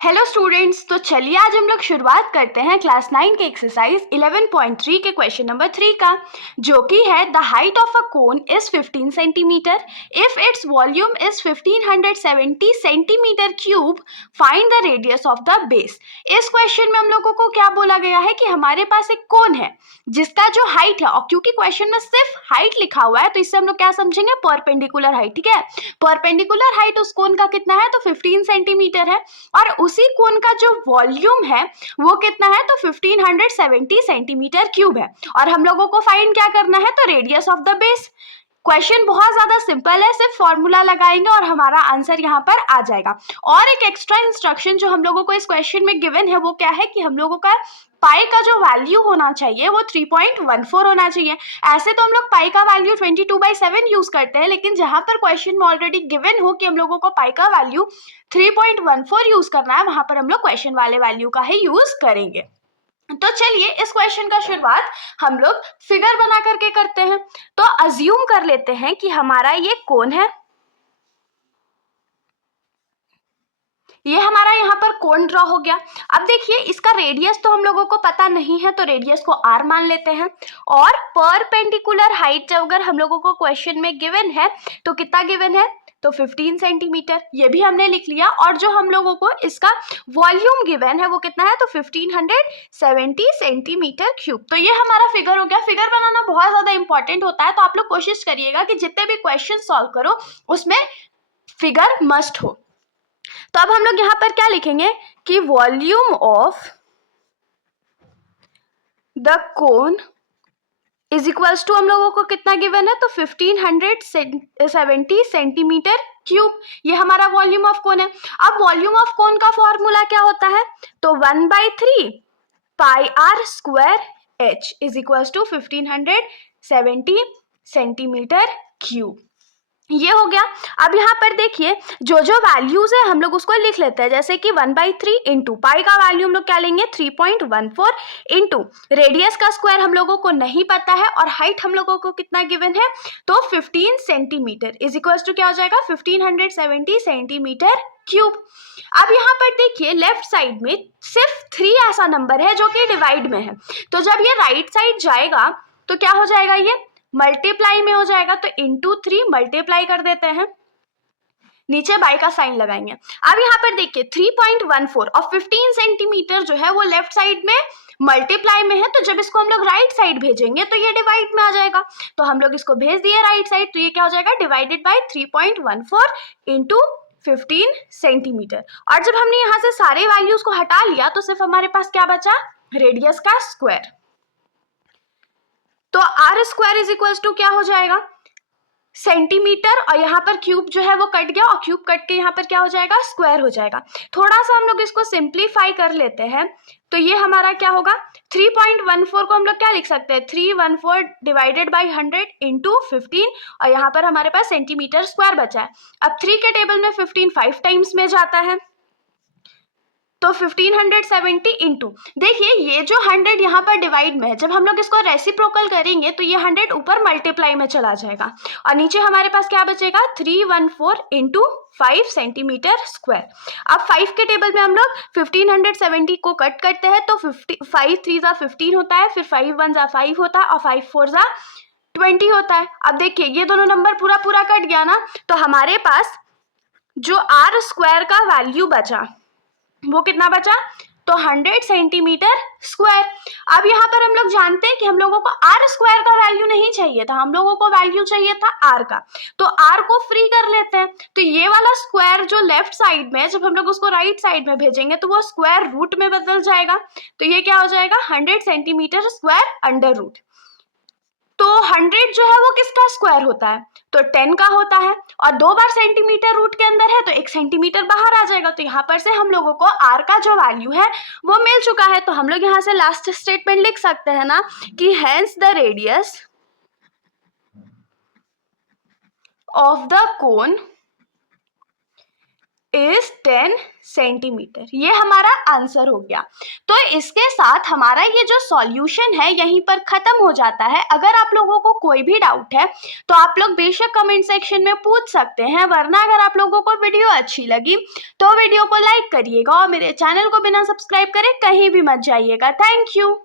Hello students, तो चलिए आज हम लोग शुरुआत करते हैं क्लास 9 के एक्सरसाइज 11.3 के क्वेश्चन नंबर 3 का, जो कि है the height of a cone is 15 centimetre if its volume is 1570 centimetre cube, find the radius of the base. इस क्वेश्चन में हम लोगों को क्या बोला गया है कि हमारे पास एक कोन है जिसका जो हाइट है, और क्योंकि क्वेश्चन में सिर्फ हाइट लिखा हुआ है तो इससे हम लोग क्या समझेंगे, परपेंडिकुलर हाइट। ठीक है, परपेंडिकुलर हाइट उस कोन का कितना है, तो 15 सेंटीमीटर है, और उसी कोन का जो वॉल्यूम है वो कितना है, तो 1570 सेंटीमीटर क्यूब है। और हम लोगों को फाइंड क्या करना है, तो radius of the base. Question बहुत ज्यादा सिंपल है, सिर्फ फॉर्मूला लगाएंगे और हमारा आंसर यहाँ पर आ जाएगा। और एक एक्स्ट्रा इंस्ट्रक्शन जो हम लोगों को इस क्वेश्चन में गिवन है वो क्या है कि हम लोगों का पाई का जो वैल्यू होना चाहिए वो 3.14 होना चाहिए। ऐसे तो हम लोग पाई का वैल्यू 22/7 यूज करते हैं, लेकिन जहां पर क्वेश्चन में ऑलरेडी गिवन हो कि हम लोगों को पाई का वैल्यू 3.14 यूज करना है, वहां पर हम लोग क्वेश्चन वाले वैल्यू का ही यूज करेंगे। तो चलिए इस क्वेश्चन का शुरुआत हम लोग फिगर बना करके करते हैं। तो अज्यूम कर लेते हैं कि हमारा ये कोन है, ये हमारा यहाँ पर कोन ड्रॉ हो गया। अब देखिए इसका रेडियस तो हम लोगों को पता नहीं है, तो रेडियस को r मान लेते हैं। और परपेंडिकुलर हाइट अगर हम लोगों को क्वेश्चन में गिवन है तो कितना गिवन है, तो 15 सेंटीमीटर, ये भी हमने लिख लिया। और जो हम लोगों को इसका वॉल्यूम गिवन है वो कितना है, तो 1570 सेंटीमीटर क्यूब। तो ये हमारा फिगर हो गया। फिगर बनाना बहुत ज्यादा इंपॉर्टेंट होता है, तो आप लोग कोशिश करिएगा कि जितने भी क्वेश्चन सॉल्व करो उसमें फिगर मस्ट हो। तो अब हम लोग यहाँ पर क्या लिखेंगे कि volume of the cone is equals to, हम लोगों को कितना गिवन है, तो 1570 सेंटीमीटर क्यूब। ये हमारा वॉल्यूम ऑफ कोन है। अब वॉल्यूम ऑफ कोन का फॉर्मूला क्या होता है, तो 1/3 pi r square h is equals to 1570 centimetre cube. ये हो गया। अब यहाँ पर देखिए जो जो वैल्यूज है हम लोग उसको लिख लेते हैं, जैसे कि 1/3 इंटू पाई का वैल्यू हम लोग क्या लेंगे, 3.14 इंटू रेडियस का स्क्वायर हम लोगों को नहीं पता है, और हाइट हम लोगों को कितना गिवन है, तो 15 सेंटीमीटर इज इक्वल्स टू क्या हो जाएगा, 1570 सेंटीमीटर क्यूब। अब यहाँ पर देखिए लेफ्ट साइड में सिर्फ 3 ऐसा नंबर है जो कि डिवाइड में है, तो जब ये राइट साइड जाएगा तो क्या हो जाएगा, ये मल्टीप्लाई में हो जाएगा। तो इंटू 3 मल्टीप्लाई कर देते हैं, नीचे बाई का साइन लगाएंगे। अब यहाँ पर देखिए 3.14 और 15 सेंटीमीटर जो है वो लेफ्ट साइड में मल्टीप्लाई में है, तो जब इसको हम लोग राइट साइड भेजेंगे तो ये डिवाइड में आ जाएगा। तो हम लोग इसको भेज दिए राइट साइड, तो ये क्या हो जाएगा, डिवाइडेड बाई 3.14 इंटू 15 सेंटीमीटर। और जब हमने यहाँ से सारे वैल्यूज को हटा लिया तो सिर्फ हमारे पास क्या बचा, रेडियस का स्क्वायर। तो R square is equals to क्या हो जाएगा, सेंटीमीटर, और यहाँ पर क्यूब जो है वो कट गया, और क्यूब कट के यहाँ पर क्या हो जाएगा, स्क्वायर हो जाएगा। थोड़ा सा हम लोग इसको सिंप्लीफाई कर लेते हैं, तो ये हमारा क्या होगा, 3.14 को हम लोग क्या लिख सकते हैं, 314 डिवाइडेड बाई 100 इंटू 15, और यहाँ पर हमारे पास सेंटीमीटर स्क्वायर बचा है। अब 3 के टेबल में 15 5 टाइम्स में जाता है, तो 1570 इंटू, देखिए ये जो 100 यहाँ पर डिवाइड में है, जब हम लोग इसको रेसिप्रोकल करेंगे तो ये 100 ऊपर मल्टीप्लाई में चला जाएगा, और नीचे हमारे पास क्या बचेगा, 314 इंटू 5 सेंटीमीटर स्क्वायर। अब 5 के टेबल में हम लोग 1570 को कट करते हैं, तो 5 3 = 15 होता है, फिर 5 1 = 5 होता है, और 5 4 = 20 होता है। अब देखिए ये दोनों नंबर पूरा पूरा कट गया ना, तो हमारे पास जो आर स्क्वायर का वैल्यू बचा वो कितना बचा, तो 100 सेंटीमीटर स्क्वायर। अब यहाँ पर हम लोग जानते हैं कि हम लोगों को आर स्क्वायर का वैल्यू नहीं चाहिए था, हम लोगों को वैल्यू चाहिए था आर का, तो आर को फ्री कर लेते हैं। तो ये वाला स्क्वायर जो लेफ्ट साइड में है, जब हम लोग उसको राइट साइड में भेजेंगे तो वो स्क्वायर रूट में बदल जाएगा, तो ये क्या हो जाएगा, 100 सेंटीमीटर स्क्वायर अंडर रूट। तो 100 जो है वो किसका स्क्वायर होता है, तो 10 का होता है, और 2 बार सेंटीमीटर रूट के अंदर है तो 1 सेंटीमीटर बाहर आ जाएगा। तो यहाँ पर से हम लोगों को आर का जो वैल्यू है वो मिल चुका है। तो हम लोग यहाँ से लास्ट स्टेटमेंट लिख सकते हैं ना कि hence the radius of the cone is 10 centimetre. ये हमारा आंसर हो गया। तो इसके साथ हमारा ये जो सॉल्यूशन है यहीं पर खत्म हो जाता है। अगर आप लोगों को कोई भी डाउट है तो आप लोग बेशक कमेंट सेक्शन में पूछ सकते हैं, वरना अगर आप लोगों को वीडियो अच्छी लगी तो वीडियो को लाइक करिएगा और मेरे चैनल को बिना सब्सक्राइब करे कहीं भी मत जाइएगा। Thank you.